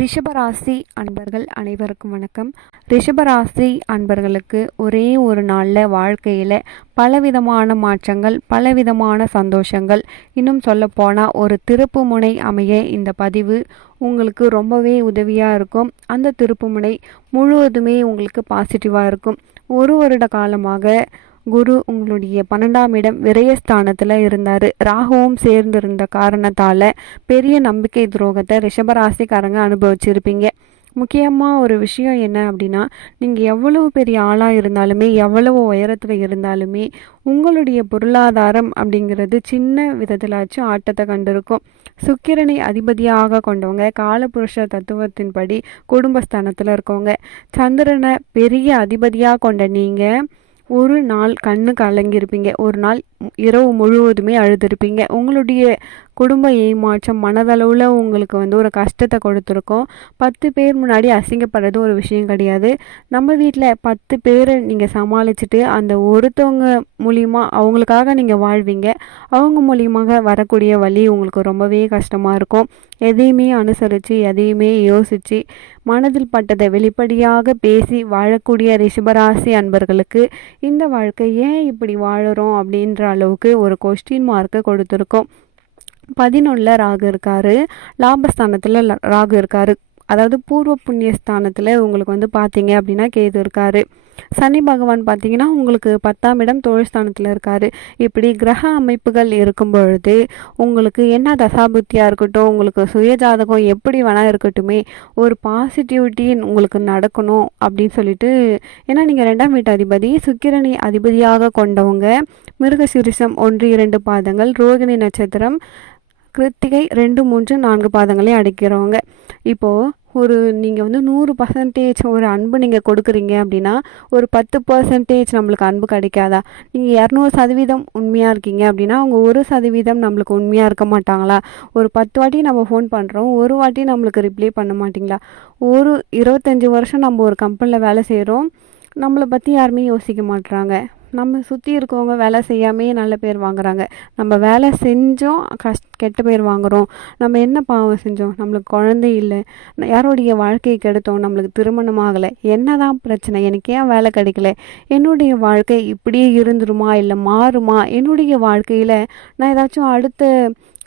ரிஷபராசி அன்பர்கள் அனைவருக்கும் வணக்கம். ரிஷபராசி அன்பர்களுக்கு ஒரே ஒரு நாளில் வாழ்க்கையில் பலவிதமான மாற்றங்கள், பலவிதமான சந்தோஷங்கள், இன்னும் சொல்லப்போனால் ஒரு திருப்பு முனை அமைய இந்த பதிவு உங்களுக்கு ரொம்பவே உதவியாக இருக்கும். அந்த திருப்பு முனை முழுவதுமே உங்களுக்கு பாசிட்டிவாக இருக்கும். ஒரு வருட காலமாக குரு உங்களுடைய 12ஆம் இடம் விரயஸ்தானத்தில் இருந்தார். ராகுவும் சேர்ந்திருந்த காரணத்தால் பெரிய நம்பிக்கை துரோகத்தை ரிஷபராசிக்காரங்க அனுபவிச்சிருப்பீங்க. முக்கியமாக ஒரு விஷயம் என்ன அப்படின்னா, நீங்கள் எவ்வளவு பெரிய ஆளாக இருந்தாலுமே, எவ்வளவு உயரத்தில் இருந்தாலுமே, உங்களுடைய பொருளாதாரம் அப்படிங்கிறது சின்ன விதத்திலாச்சும் ஆட்டத்தை கண்டிருக்கும். சுக்கிரனை அதிபதியாக கொண்டவங்க, காலபுருஷ தத்துவத்தின்படி குடும்பஸ்தானத்தில் இருக்கவங்க, சந்திரனை பெரிய அதிபதியாக கொண்ட நீங்கள் ஒரு நாள் கண்ணு கலங்கியிருப்பீங்க. ஒரு நாள் இரவு முழுவதுமே அழுதுருப்பீங்க. உங்களுடைய குடும்ப ஏமாற்றம் மனதளவில் உங்களுக்கு ஒரு கஷ்டத்தை கொடுத்துருக்கோம். 10 பேர் முன்னாடி அசிங்கப்படுறது ஒரு விஷயம் கிடையாது. நம்ம வீட்டில் 10 பேரை நீங்கள் சமாளிச்சுட்டு அந்த ஒருத்தவங்க மூலியமாக அவங்களுக்காக நீங்கள் வாழ்வீங்க. அவங்க மூலியமாக வரக்கூடிய வழி உங்களுக்கு ரொம்பவே கஷ்டமாக இருக்கும். எதையுமே அனுசரித்து, எதையுமே யோசித்து, மனதில் பட்டதை வெளிப்படையாக பேசி வாழக்கூடிய ரிஷபராசி அன்பர்களுக்கு இந்த வாழ்க்கை ஏன் இப்படி வாழறோம் அப்படின்ற அளவுக்கு ஒரு கொஸ்டின் மார்க்கை கொடுத்துருக்கோம். 11 ராகு இருக்காரு, லாபஸ்தானத்தில் ராகு இருக்காரு. அதாவது பூர்வ புண்ணிய ஸ்தானத்தில் உங்களுக்கு பார்த்தீங்க அப்படின்னா கேது இருக்காரு. சனி பகவான் பார்த்தீங்கன்னா உங்களுக்கு 10ஆம் இடம் தொழில் ஸ்தானத்தில் இருக்காரு. இப்படி கிரக அமைப்புகள் இருக்கும் பொழுது உங்களுக்கு என்ன தசாபுத்தியாக இருக்கட்டும், உங்களுக்கு சுயஜாதகம் எப்படி வேணா இருக்கட்டுமே, ஒரு பாசிட்டிவிட்டி உங்களுக்கு நடக்கணும் அப்படின்னு சொல்லிட்டு, ஏன்னா நீங்கள் 2ஆம் வீட்டு அதிபதி, சுக்கிரனை அதிபதியாக கொண்டவங்க, மிருகசீரிஷம் 1, 2 பாதங்கள், ரோகிணி நட்சத்திரம், கிருத்திகை 2, 3, 4 பாதங்களையும் அடைக்கிறவங்க. இப்போது நீங்கள் 100% ஒரு அன்பு நீங்கள் கொடுக்குறீங்க அப்படின்னா ஒரு 10% நம்மளுக்கு அன்பு கிடைக்காதா? நீங்கள் 200% உண்மையாக இருக்கீங்க அப்படின்னா அவங்க 1% நம்மளுக்கு உண்மையாக இருக்க மாட்டாங்களா? ஒரு 10 வாட்டி நம்ம ஃபோன் பண்ணுறோம், ஒரு வாட்டி நம்மளுக்கு ரிப்ளை பண்ண மாட்டிங்களா? ஒரு 25 வருஷம் நம்ம ஒரு கம்பெனியில் வேலை செய்கிறோம், நம்மளை பற்றி யாருமே யோசிக்க மாட்டுறாங்க. நம்ம சுற்றி இருக்கவங்க வேலை செய்யாமே நல்ல பேர் வாங்குறாங்க. நம்ம வேலை செஞ்சோம் கெட்ட பேர் வாங்குகிறோம். நம்ம என்ன பாவம் செஞ்சோம்? நம்மளுக்கு குழந்தை இல்லை, யாரோடைய வாழ்க்கையை கெடுத்தோம், நம்மளுக்கு திருமணம் ஆகலை, என்ன தான் பிரச்சனை, எனக்கு ஏன் வேலை கிடைக்கல, என்னுடைய வாழ்க்கை இப்படியே இருந்துருமா இல்லை மாறுமா, என்னுடைய வாழ்க்கையில் நான் ஏதாச்சும் அடுத்த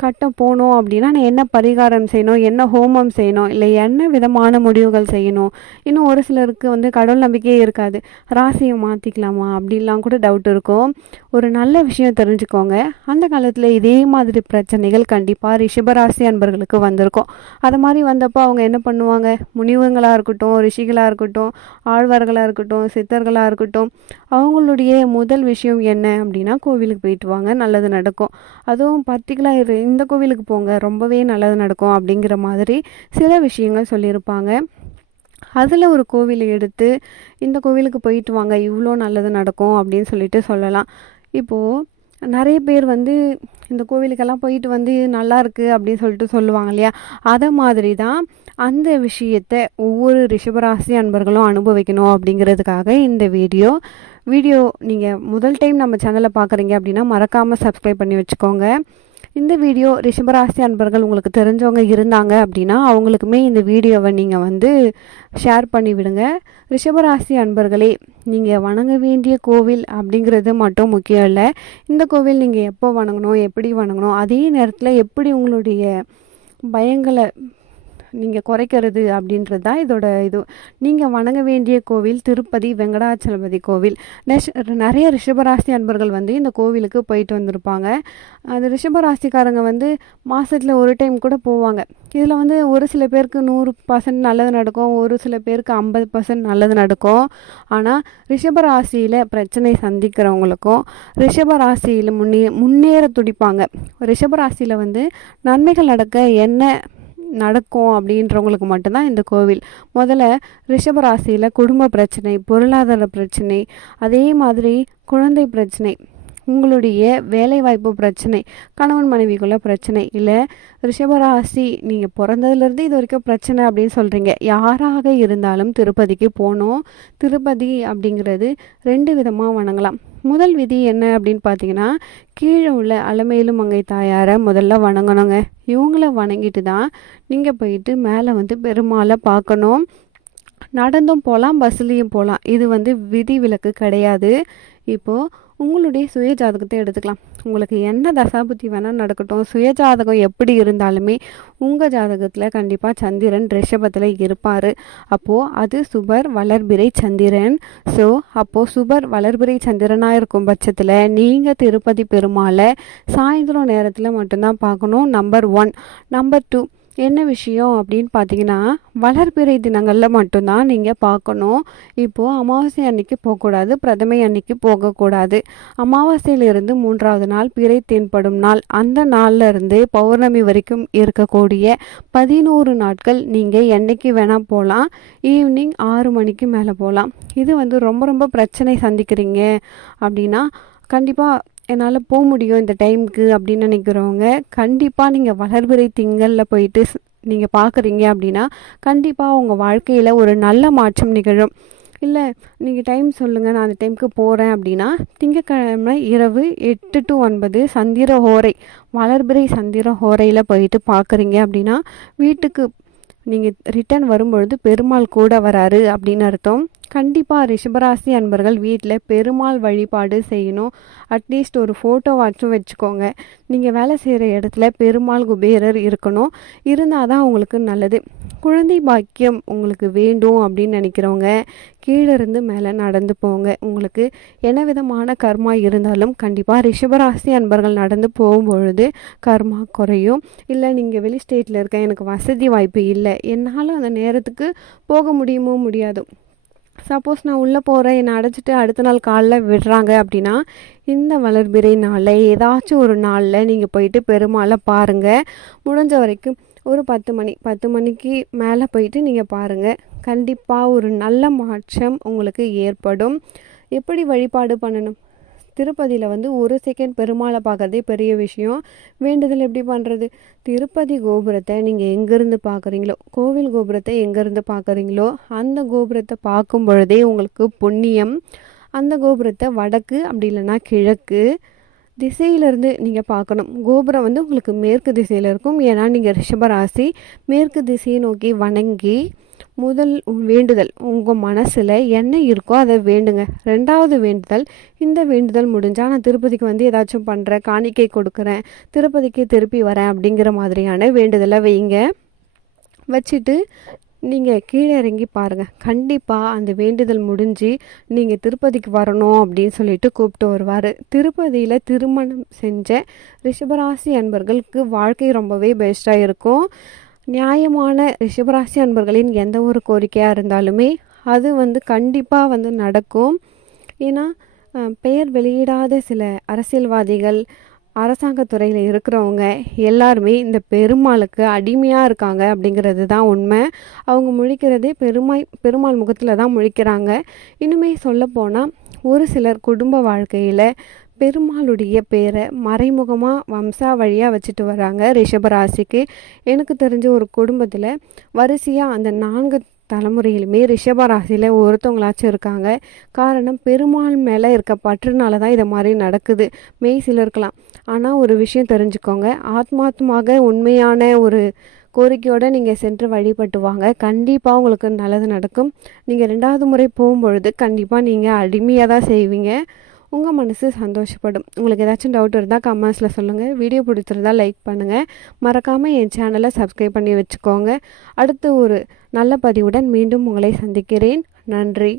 கட்டம் போகணும் அப்படின்னா நான் என்ன பரிகாரம் செய்யணும், என்ன ஹோமம் செய்யணும், இல்லை என்ன விதமான முடிவுகள் செய்யணும். இன்னும் ஒரு சிலருக்கு கடவுள் நம்பிக்கையே இருக்காது. ராசியை மாற்றிக்கலாமா அப்படின்லாம் கூட டவுட் இருக்கும். ஒரு நல்ல விஷயம் தெரிஞ்சுக்கோங்க, அந்த காலத்தில் இதே மாதிரி பிரச்சனைகள் கண்டிப்பாக ரிஷபராசி அன்பர்களுக்கு வந்திருக்கும். அது மாதிரி வந்தப்போ அவங்க என்ன பண்ணுவாங்க? முனிவங்களாக இருக்கட்டும், ரிஷிகளாக இருக்கட்டும், ஆழ்வார்களாக இருக்கட்டும், சித்தர்களாக இருக்கட்டும், அவங்களுடைய முதல் விஷயம் என்ன அப்படின்னா கோவிலுக்கு போயிட்டு வாங்க, நல்லது நடக்கும். அதுவும் பர்டிகுலர் இந்த கோவிலுக்கு போங்க, ரொம்பவே நல்லது நடக்கும் அப்படிங்கிற மாதிரி சில விஷயங்கள் சொல்லியிருப்பாங்க. அதில் ஒரு கோவிலை எடுத்து இந்த கோவிலுக்கு போயிட்டு வாங்க, இவ்வளோ நல்லது நடக்கும் அப்படின்னு சொல்லிட்டு சொல்லலாம். இப்போது நிறைய பேர் இந்த கோவிலுக்கெல்லாம் போயிட்டு நல்லா இருக்குது அப்படின்னு சொல்லிட்டு சொல்லுவாங்க இல்லையா? அதை மாதிரி தான் அந்த விஷயத்தை ஒவ்வொரு ரிஷபராசி அன்பர்களும் அனுபவிக்கணும் அப்படிங்கிறதுக்காக இந்த வீடியோ நீங்கள் முதல் டைம் நம்ம சேனலை பார்க்குறீங்க அப்படின்னா மறக்காமல் சப்ஸ்கிரைப் பண்ணி வச்சுக்கோங்க. இந்த வீடியோ ரிஷபராசி அன்பர்கள் உங்களுக்கு தெரிஞ்சவங்க இருந்தாங்க அப்படின்னா அவங்களுக்குமே இந்த வீடியோவை நீங்கள் ஷேர் பண்ணி விடுங்க. ரிஷபராசி அன்பர்களே, நீங்கள் வணங்க வேண்டிய கோவில் அப்படிங்கிறது மட்டும் முக்கியம் இல்லை. இந்த கோவில் நீங்கள் எப்போ வணங்கணும், எப்படி வணங்கணும், அதே நேரத்தில் எப்படி உங்களுடைய பயங்களை நீங்கள் குறைக்கிறது அப்படின்றது தான் இதோட இது. நீங்கள் வணங்க வேண்டிய கோவில் திருப்பதி வெங்கடாச்சலபதி கோவில். நிறைய ரிஷபராசி அன்பர்கள் இந்த கோவிலுக்கு போயிட்டு வந்திருப்பாங்க. அந்த ரிஷபராசிக்காரங்க மாதத்தில் ஒரு டைம் கூட போவாங்க. இதில் ஒரு சில பேருக்கு 100% நல்லது நடக்கும், ஒரு சில பேருக்கு 50% நல்லது நடக்கும். ஆனால் ரிஷபராசியில் பிரச்சனை சந்திக்கிறவங்களுக்கும் ரிஷபராசியில் முன்னேற துடிப்பாங்க. ரிஷபராசியில் நன்மைகள் நடக்க என்ன நடக்கும் அப்படின்றவங்களுக்கு மட்டும்தான் இந்த கோவில். முதல்ல ரிஷபராசியில் குடும்ப பிரச்சனை, பொருளாதார பிரச்சனை, அதே மாதிரி குழந்தை பிரச்சனை, உங்களுடைய வேலைவாய்ப்பு பிரச்சனை, கணவன் மனைவிக்குள்ள பிரச்சனை, இல்லை ரிஷபராசி நீங்கள் பிறந்ததுலேருந்து இது வரைக்கும் பிரச்சனை அப்படின்னு சொல்கிறீங்க, யாராக இருந்தாலும் திருப்பதிக்கு போகணும். திருப்பதி அப்படிங்கிறது 2 விதமாக வணங்கலாம். முதல் விதி என்ன அப்படின்னு பார்த்தீங்கன்னா, கீழே உள்ள அலமேலு மங்கை தாயாரை முதல்ல வணங்கணுங்க. இவங்கள வணங்கிட்டு தான் நீங்கள் போயிட்டு மேலே வந்து பெருமாளை பார்க்கணும். நடந்தும் போகலாம், பஸ்லேயும் போகலாம். இது வந்து விதிவிலக்கு கிடையாது. இப்போது உங்களுடைய சுய ஜாதகத்தை எடுத்துக்கலாம். உங்களுக்கு என்ன தசாபுத்தி வேணால் நடக்கட்டும், சுய ஜாதகம் எப்படி இருந்தாலுமே உங்கள் ஜாதகத்தில் கண்டிப்பாக சந்திரன் ரிஷபத்தில் இருப்பார். அப்போது அது சுபர் வளர்பிறை சந்திரன். ஸோ அப்போது சுபர் வளர்பிறை சந்திரனாக இருக்கும் பட்சத்தில் நீங்கள் திருப்பதி பெருமாளை சாயந்தரம் நேரத்தில் மட்டும்தான் பார்க்கணும். நம்பர் 1. நம்பர் 2 என்ன விஷயம் அப்படின்னு பார்த்தீங்கன்னா, வளர்பிறை தினங்களில் மட்டும்தான் நீங்கள் பார்க்கணும். இப்போது அமாவாசை அன்னைக்கு போகக்கூடாது, பிரதமை அன்னைக்கு போகக்கூடாது. அமாவாசையிலிருந்து 3வது நாள் பிறை தென்படும் நாள், அந்த நாளில் இருந்து பௌர்ணமி வரைக்கும் இருக்கக்கூடிய 11 நாட்கள் நீங்கள் என்னைக்கு வேணால் போகலாம். ஈவினிங் 6 மணிக்கு மேலே போகலாம். இது வந்து ரொம்ப ரொம்ப பிரச்சனை சந்திக்கிறீங்க அப்படின்னா கண்டிப்பாக என்னால் போக முடியும் இந்த டைமுக்கு அப்படின்னு நினைக்கிறவங்க, கண்டிப்பாக நீங்கள் வளர்பிறை திங்களில் போயிட்டு நீங்கள் பார்க்குறீங்க அப்படின்னா கண்டிப்பாக உங்கள் வாழ்க்கையில் ஒரு நல்ல மாற்றம் நிகழும். இல்லை நீங்கள் டைம் சொல்லுங்கள், நான் அந்த டைமுக்கு போகிறேன் அப்படின்னா திங்கக்கிழமை இரவு 8 to 9 சந்திர ஹோரை, வளர்பிறை சந்திர ஹோரையில் போயிட்டு பார்க்குறீங்க அப்படின்னா வீட்டுக்கு நீங்கள் ரிட்டர்ன் வரும்பொழுது பெருமாள் கூட வராரு அப்படின்னு அர்த்தம். கண்டிப்பாக ரிஷபராசி அன்பர்கள் வீட்டில் பெருமாள் வழிபாடு செய்யணும். அட்லீஸ்ட் ஒரு ஃபோட்டோவாச்சும் வச்சுக்கோங்க. நீங்கள் வேலை செய்கிற இடத்துல பெருமாள் குபேரர் இருக்கணும். இருந்தால் தான் உங்களுக்கு நல்லது. குழந்தை பாக்கியம் உங்களுக்கு வேண்டும் அப்படின்னு நினைக்கிறவங்க கீழே இருந்து மேலே நடந்து போங்க. உங்களுக்கு என்ன விதமான கர்மா இருந்தாலும் கண்டிப்பாக ரிஷபராசி அன்பர்கள் நடந்து போகும்பொழுது கர்மா குறையும். இல்லை நீங்கள் வெளி ஸ்டேட்டில் இருக்க, எனக்கு வசதி வாய்ப்பு இல்லை, என்னால் அந்த நேரத்துக்கு போக முடியுமோ முடியாது, சப்போஸ் நான் உள்ளே போகிறேன், என்னை அடைச்சிட்டு அடுத்த நாள் காலைல விடுறாங்க அப்படின்னா இந்த வளர்பிறை நாளில் ஏதாச்சும் ஒரு நாளில் நீங்கள் போயிட்டு பெருமாளை பாருங்கள். முடிஞ்ச வரைக்கும் ஒரு 10 மணிக்கு மேலே போயிட்டு நீங்கள் பாருங்கள். கண்டிப்பாக ஒரு நல்ல மாற்றம் உங்களுக்கு ஏற்படும். எப்படி வழிபாடு பண்ணணும்? திருப்பதியில் வந்து 1 செகண்ட் பெருமாளை பார்க்குறதே பெரிய விஷயம். வேண்டுதல் எப்படி பண்ணுறது? திருப்பதி கோபுரத்தை நீங்கள் எங்கேருந்து பார்க்குறீங்களோ, கோவில் கோபுரத்தை எங்கேருந்து பார்க்குறீங்களோ அந்த கோபுரத்தை பார்க்கும் பொழுதே உங்களுக்கு புண்ணியம். அந்த கோபுரத்தை வடக்கு அப்படி இல்லைன்னா கிழக்கு திசையிலிருந்து நீங்கள் பார்க்கணும். கோபுரம் வந்து உங்களுக்கு மேற்கு திசையில் இருக்கும். ஏன்னா நீங்கள் ரிஷபராசி, மேற்கு திசையை நோக்கி வணங்கி முதல் வேண்டுதல் உங்கள் மனசில் என்ன இருக்கோ அதை வேண்டுங்க. 2வது வேண்டுதல், இந்த வேண்டுதல் முடிஞ்சால் நான் திருப்பதிக்கு வந்து ஏதாச்சும் பண்ணுறேன், காணிக்கை கொடுக்குறேன், திருப்பதிக்கு திருப்பி வரேன் அப்படிங்கிற மாதிரியான வேண்டுதலை வைங்க. வச்சுட்டு நீங்கள் கீழே இறங்கி பாருங்கள். கண்டிப்பாக அந்த வேண்டுதல் முடிஞ்சு நீங்கள் திருப்பதிக்கு வரணும் அப்படின்னு சொல்லிட்டு கூப்பிட்டு வருவார். திருப்பதியில் திருமணம் செஞ்ச ரிஷபராசி அன்பர்களுக்கு வாழ்க்கை ரொம்பவே பெஸ்ட்டாக இருக்கும். நியாயமான ரிஷபராசி அன்பர்களின் எந்த ஒரு கோரிக்கையாக இருந்தாலுமே அது வந்து கண்டிப்பாக வந்து நடக்கும். ஏன்னா பெயர் வெளியிடாத சில அரசியல்வாதிகள், அரசாங்கத்துறையில் இருக்கிறவங்க எல்லாருமே இந்த பெருமாளுக்கு அடிமையாக இருக்காங்க அப்படிங்கிறது தான் உண்மை. அவங்க முழிக்கிறதே பெருமாள் முகத்தில் தான் முழிக்கிறாங்க. இன்னுமே சொல்லப்போனால் ஒரு சிலர் குடும்ப வாழ்க்கையில் பெருமாளுடைய பேரை மறைமுகமாக வம்சா வழியாக வச்சுட்டு வராங்க ரிஷபராசிக்கு. எனக்கு தெரிஞ்ச ஒரு குடும்பத்தில் வரிசையாக அந்த 4 தலைமுறையிலுமே ரிஷபராசியில் ஒருத்தவங்களாச்சும் இருக்காங்க. காரணம் பெருமாள் மேலே இருக்க பற்றுனால தான் இதை மாதிரி நடக்குது. மெய் சிலருக்கலாம். ஆனால் ஒரு விஷயம் தெரிஞ்சுக்கோங்க, ஆத்மாத்மாக உண்மையான ஒரு கோரிக்கையோடு நீங்கள் சென்று வழிபட்டு வாங்க. கண்டிப்பாக உங்களுக்கு நல்லது நடக்கும். நீங்கள் 2வது முறை போகும்பொழுது கண்டிப்பாக நீங்கள் அடிமையாக தான் செய்வீங்க. உங்கள் மனசு சந்தோஷப்படும். உங்களுக்கு ஏதாச்சும் டவுட் இருந்தால் கமெண்ட்ஸில் சொல்லுங்கள். வீடியோ பிடிச்சிருந்தால் லைக் பண்ணுங்கள். மறக்காமல் என் சேனலை சப்ஸ்கிரைப் பண்ணி வச்சுக்கோங்க. அடுத்து ஒரு நல்ல பதிவுடன் மீண்டும் உங்களை சந்திக்கிறேன். நன்றி.